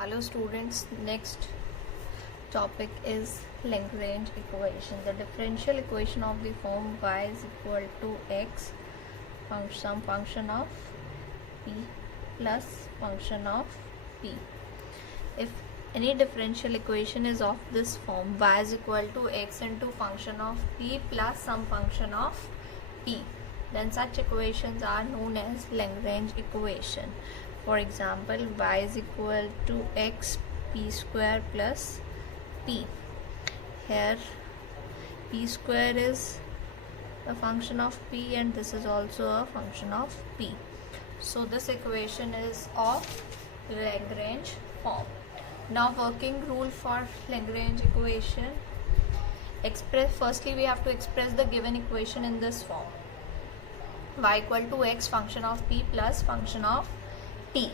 Hello students, next topic is Lagrange equation. The differential equation of the form y is equal to x some function of p plus function of p. If any differential equation is of this form, y is equal to x into function of p plus some function of p, then such equations are known as Lagrange equation. For example, y is equal to x p square plus p. Here p square is a function of p and this is also a function of p. So this equation is of Lagrange form. Now working rule for Lagrange equation. Firstly we have to express the given equation in this form. Y equal to x function of p plus function of t.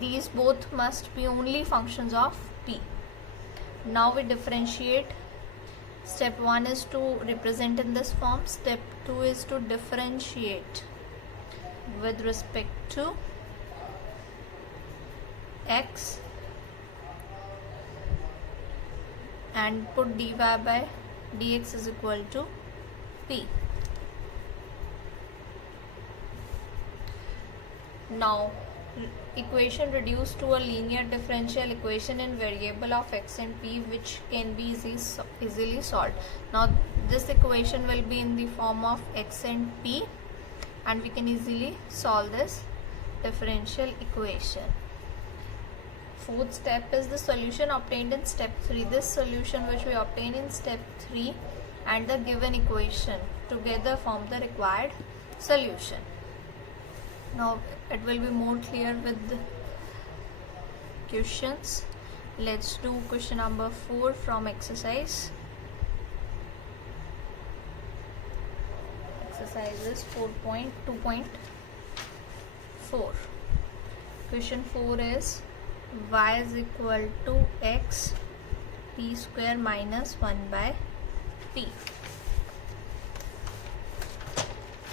These both must be only functions of p. Now we differentiate. Step 1 is to represent in this form. Step 2 is to differentiate with respect to x and put dy by dx is equal to p. Now equation reduced to a linear differential equation in variable of x and p, which can be easily solved. Now this equation will be in the form of x and p and we can easily solve this differential equation. Fourth step is the solution obtained in step 3. This solution which we obtain in step 3 and the given equation together form the required solution. Now it will be more clear with the questions. Let's do question number 4 from exercise. Exercises 4.2.4. Question 4 is y is equal to x p square minus 1 by p.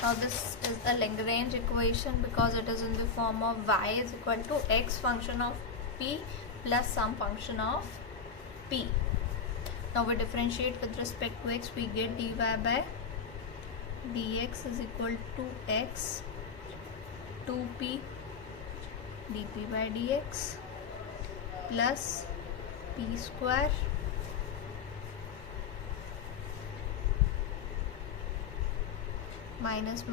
Now this is a Lagrange equation because it is in the form of y is equal to x function of p plus some function of p. Now we differentiate with respect to x, we get dy by dx is equal to x 2p dp by dx plus p square minus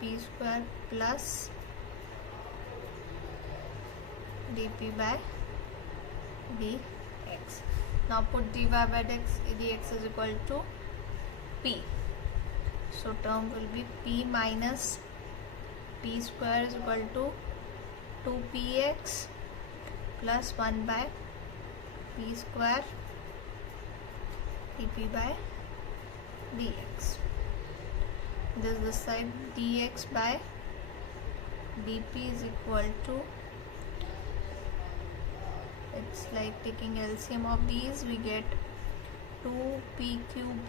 p square plus dp by dx. Now put dy by dx is equal to p. So term will be p minus p square is equal to 2px plus 1 by p square dp by dx. This side dx by dp is equal to, it's like taking LCM of these, we get 2p cube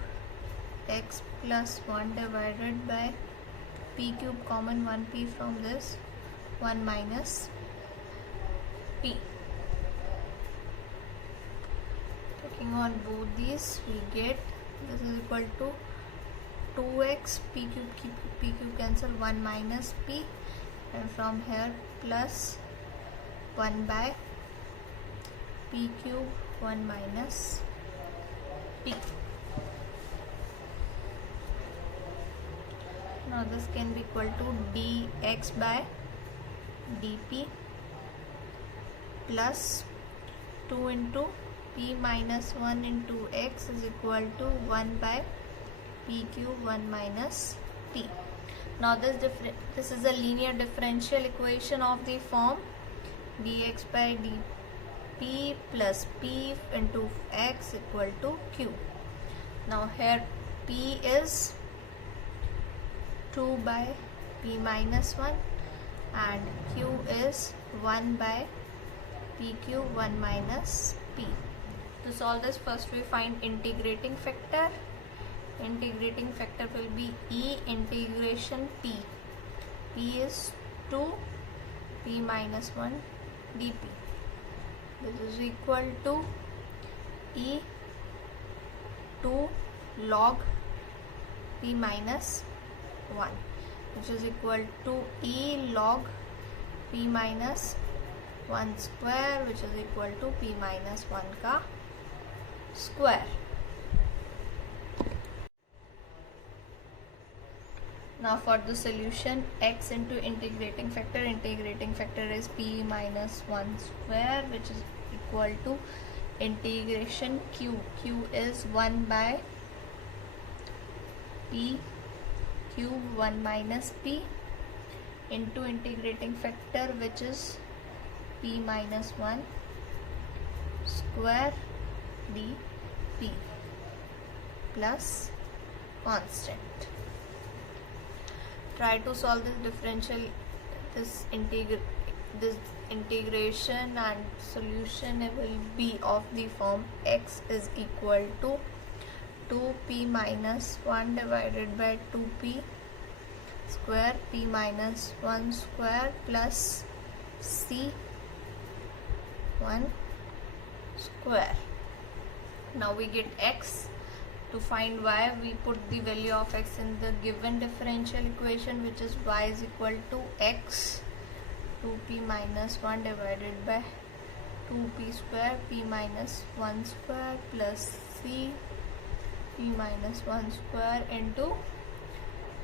x plus 1 divided by p cube common 1p from this 1 minus p. Taking on both these we get this is equal to 2x p cube cancel 1 minus p and from here plus 1 by p cube 1 minus p. Now this can be equal to dx by dp plus 2 into p minus 1 into x is equal to 1 by p cube 1 minus p. Now this is a linear differential equation of the form dx by dp plus p into x equal to q. Now here p is 2 by p minus 1 and q is 1 by p cube 1 minus p. To solve this, first we find integrating factor. Integrating factor will be e integration p. P is 2 p minus 1 dp. This is equal to e 2 log p minus 1, which is equal to e log p minus 1 square, which is equal to p minus 1 का square. Now for the solution, x into integrating factor is p minus 1 square, which is equal to integration q is 1 by p cube 1 minus p into integrating factor, which is p minus 1 square dp plus constant. Try to solve this differential, this integration, and solution will be of the form x is equal to 2p minus 1 divided by 2p square p minus 1 square plus c 1 square. Now we get x. To find y, we put the value of x in the given differential equation, which is y is equal to x 2p minus 1 divided by 2p square p minus 1 square plus c p minus 1 square into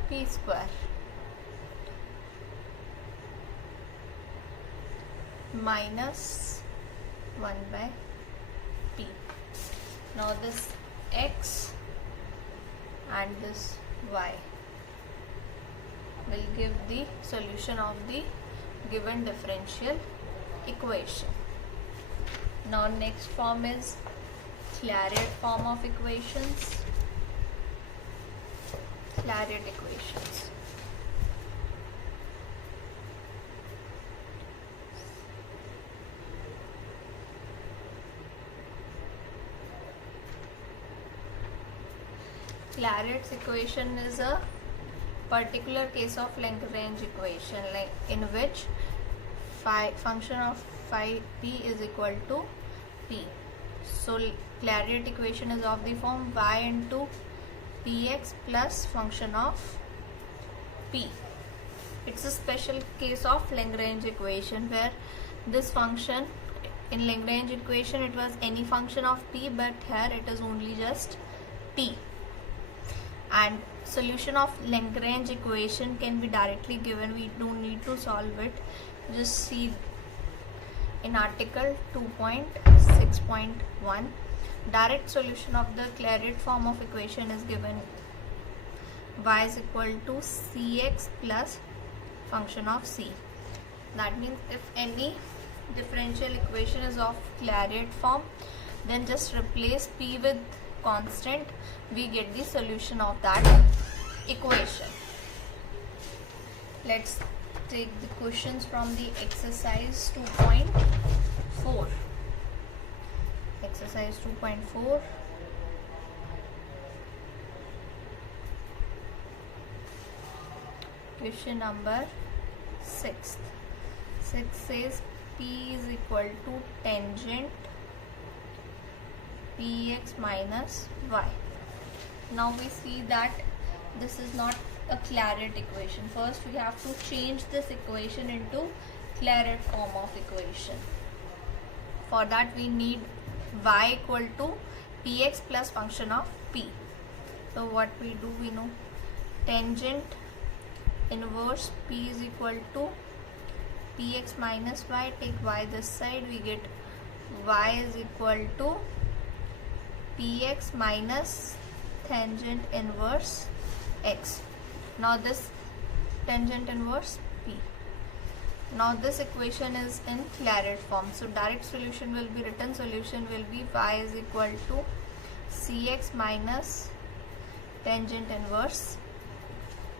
p square minus 1 by p. Now this x and this y will give the solution of the given differential equation. Now next form is Clairaut form of equations. Clairaut equations. Clairaut's equation is a particular case of Lagrange equation, like in which function of phi p is equal to p. So Clairaut equation is of the form y into px plus function of p. It's a special case of Lagrange equation where this function in Lagrange equation it was any function of p, but here it is only just p. And solution of Lagrange equation can be directly given. We don't need to solve it. Just see in article 2.6.1, direct solution of the Clairaut form of equation is given. Y is equal to cx plus function of c. That means if any differential equation is of Clairaut form, then just replace p with constant, we get the solution of that equation. Let's take the questions from the exercise 2.4. Exercise 2.4. Question number 6. 6 says p is equal to tangent px minus y. Now we see that this is not a Clairaut equation. First we have to change this equation into Clairaut form of equation. For that we need y equal to px plus function of p. So what we do, we know tangent inverse p is equal to px minus y. Take y this side, we get y is equal to px minus tangent inverse x. Now this tangent inverse p. Now this equation is in Clairaut form. So direct solution will be written. Solution will be y is equal to cx minus tangent inverse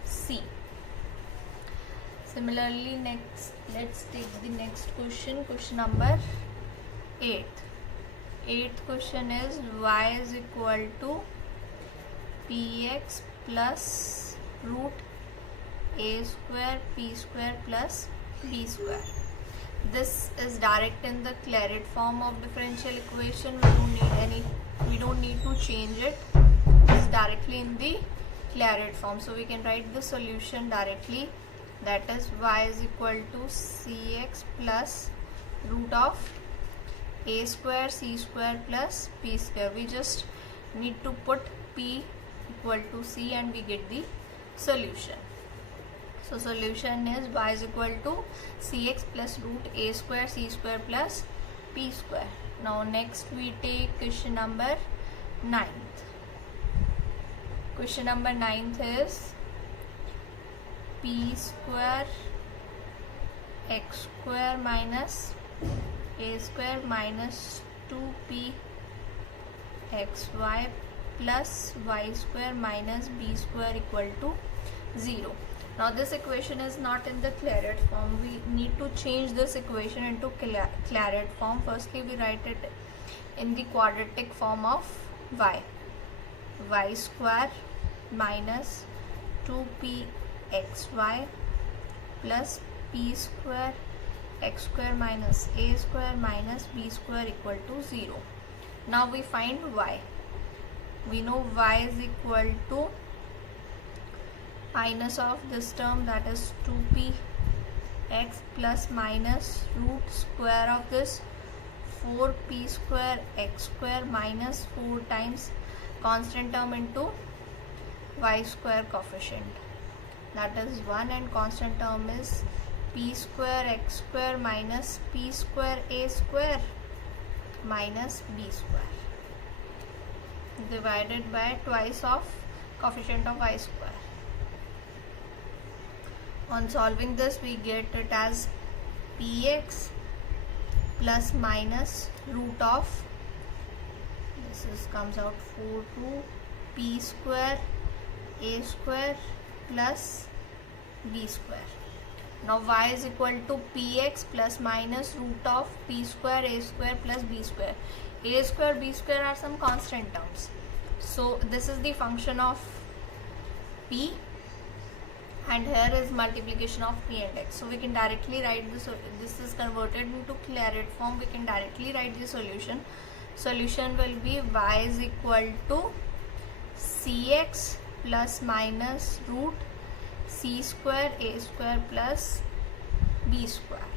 c. Similarly, next let's take the next question. Question number 8. Eighth question is y is equal to px plus root a square p square plus b square. This is direct in the Claret form of differential equation. We don't need to change it. It's directly in the Claret form. So we can write the solution directly. That is y is equal to cx plus root of a square c square plus p square. We just need to put p equal to c and we get the solution. So solution is y is equal to cx plus root a square c square plus p square. Now next we take question number 9th. Question number 9th is p square x square minus a square minus 2p xy plus y square minus b square equal to 0. Now this equation is not in the Claret form. We need to change this equation into Claret form. Firstly we write it in the quadratic form of y square minus 2p xy plus p square x square minus a square minus b square equal to 0. Now we find y. We know y is equal to minus of this term, that is 2p x plus minus root square of this 4p square x square minus 4 times constant term into y square coefficient, that is 1, and constant term is p square x square minus p square a square minus b square divided by twice of coefficient of y square. On solving this we get it as px plus minus root of, comes out 4 to p square a square plus b square. Now y is equal to px plus minus root of p square a square plus b square. A square b square are some constant terms. So this is the function of p and here is multiplication of p and x. So we can directly write this is converted into Claret form. We can directly write the solution. Solution will be y is equal to cx plus minus root c square a square plus b square